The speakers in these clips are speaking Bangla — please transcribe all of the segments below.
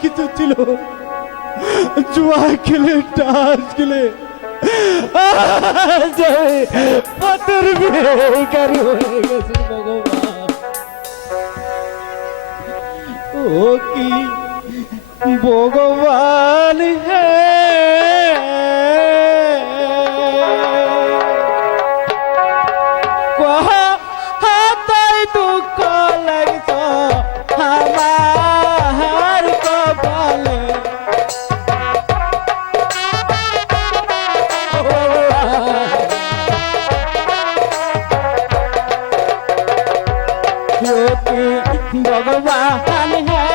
কিছু ছিল। জুয়া খেলে টাস খেলে। হয়ে ও কি ভগবান হে योगी भगवान है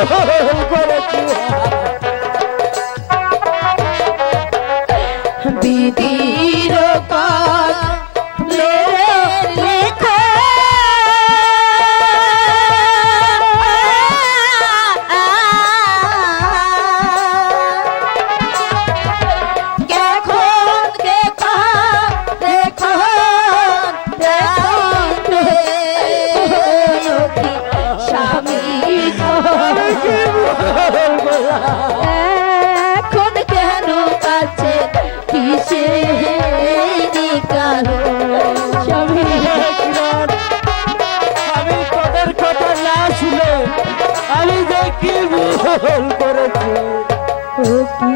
কি ভুল করেছি বিধির ভুল করেছি। ও কি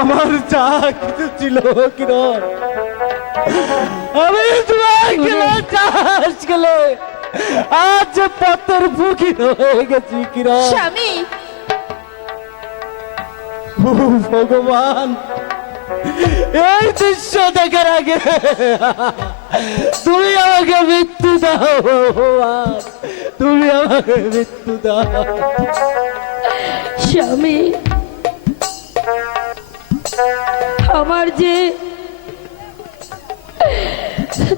আমার যা কিছু ছিল কিরণ। আমি তোমার গেলে চাষ গেলে আজ পত্তর ফুকির হয়ে গেছি কিরণ। স্বামী। ভগবান এই দৃশ্য দেখার আগে তুমি আমাকে মৃত্যু দাও ভগবান। তুমি আমাকে মৃত্যু দাও। স্বামী আমার যে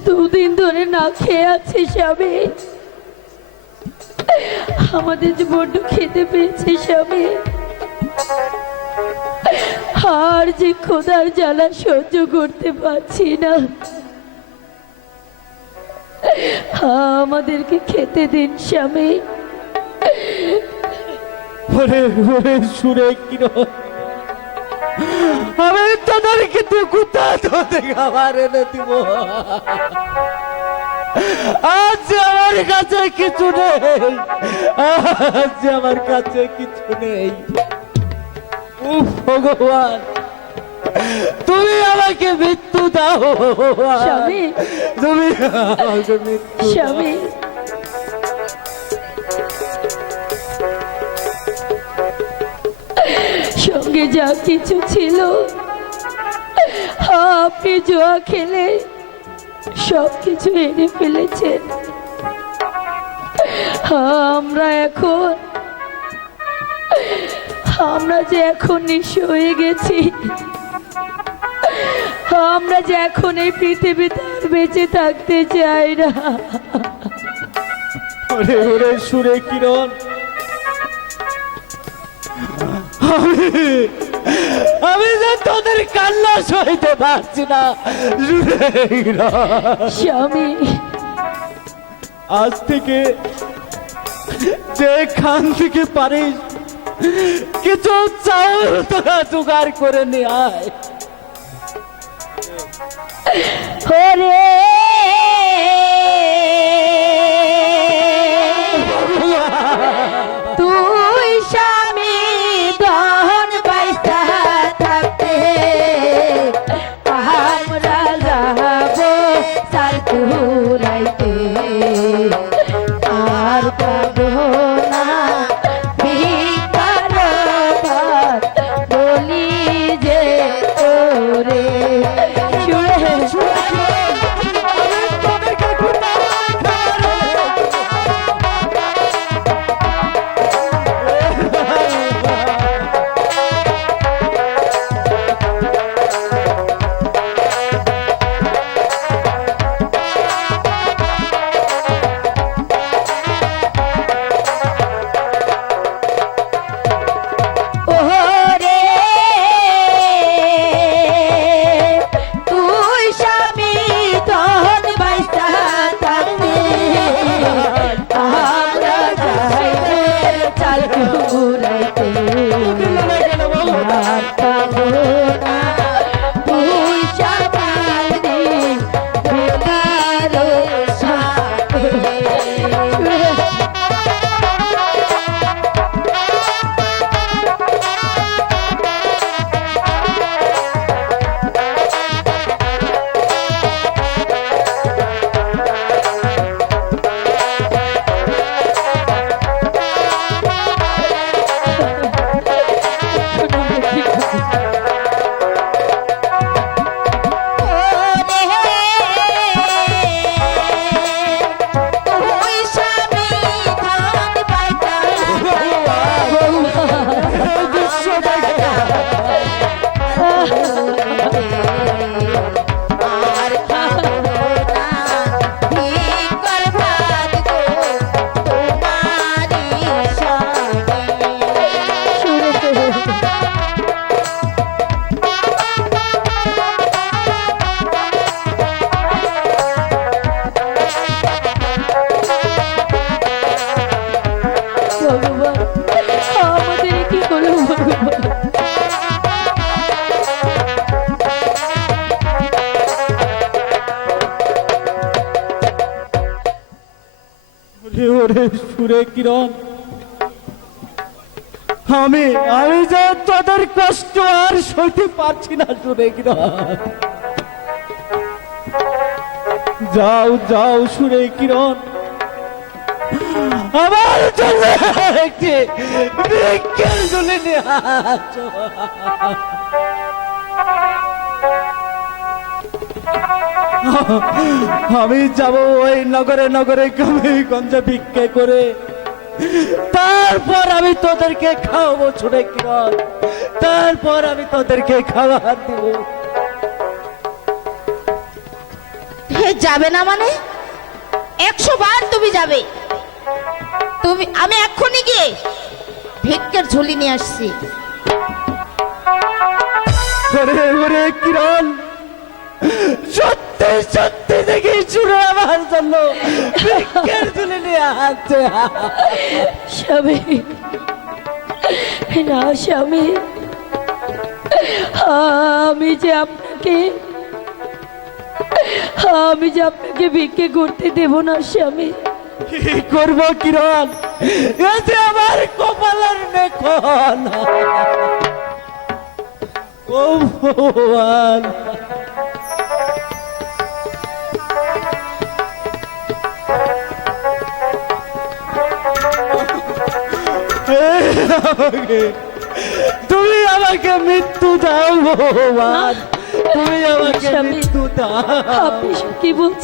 দুদিন ধরে না খেয়ে আছে স্বামী আমাদের যে বড্ড খেতে পেয়েছে স্বামী। আর যে খোদার জ্বালা সহ্য করতে পারছি না। আমাদেরকে খেতে দিন স্বামী। ওরে ওরে সুরে কিরণ। আমি তোদেরকে তুই কোথা তোদের খাবার এনে দিব। আজ আমার কাছে কিছু নেই। আজ আমার কাছে কিছু নেই। উফ, ভগবান। তুমি আমাকে মৃত্যু দাও স্বামী। তুমি আমাকে মৃত্যু স্বামী। সঙ্গে যা কিছু ছিল আপনি জোয়া খেলে সব কিছু এনে ফেলেছেন। আমরা এখন, আমরা যে এখন নিঃস্ব হয়ে গেছি। আমরা যে এখন এই পৃথিবীতে বেঁচে থাকতে চাই না। ওরে ওরে সুরে কিরণ। আমি আমি যে তোদের কান্না সইতে পারছি না স্বামী। আজ থেকে যে খান থেকে পারিস কিছু চাউল তোরা জোগাড় করে নিয়ে আয়। সুরে কিরণ। আমি আমি যে তোদের কষ্ট আর সইতে পারছি না সুরে কিরণ। যাও যাও সুরে কিরণ। আমার জন্য একটি। আমি যাব ওই নগরে নগরে গঞ্জে ভিক্ষে করে। তারপর আমি তোদেরকে খাওয়াবো ছুটে কিরণ। তারপর আমি তোদেরকে খাবার দিব। যাবে না মানে? একশো বার তুমি যাবে। তুমি আমি এক্ষুনি গিয়ে ভিক্ষের ঝুলি নিয়ে আসছি। কিরণ! সত্যি সত্যি দেখি শুনে আমার জন্য। ভিক্ষের তুলে নিয়ে আসছে স্বামী না স্বামী আমি যে আপনাকে আমি যে আপনাকে বিক্রি করতে দেব না স্বামী। করব কিরণ? এ যে আমার কপালের মেখন ও তুমি আমাকে মৃত্যু দাও ভগবান। তুমি আমাকে মৃত্যু দাও। আপনি কি বলছেন?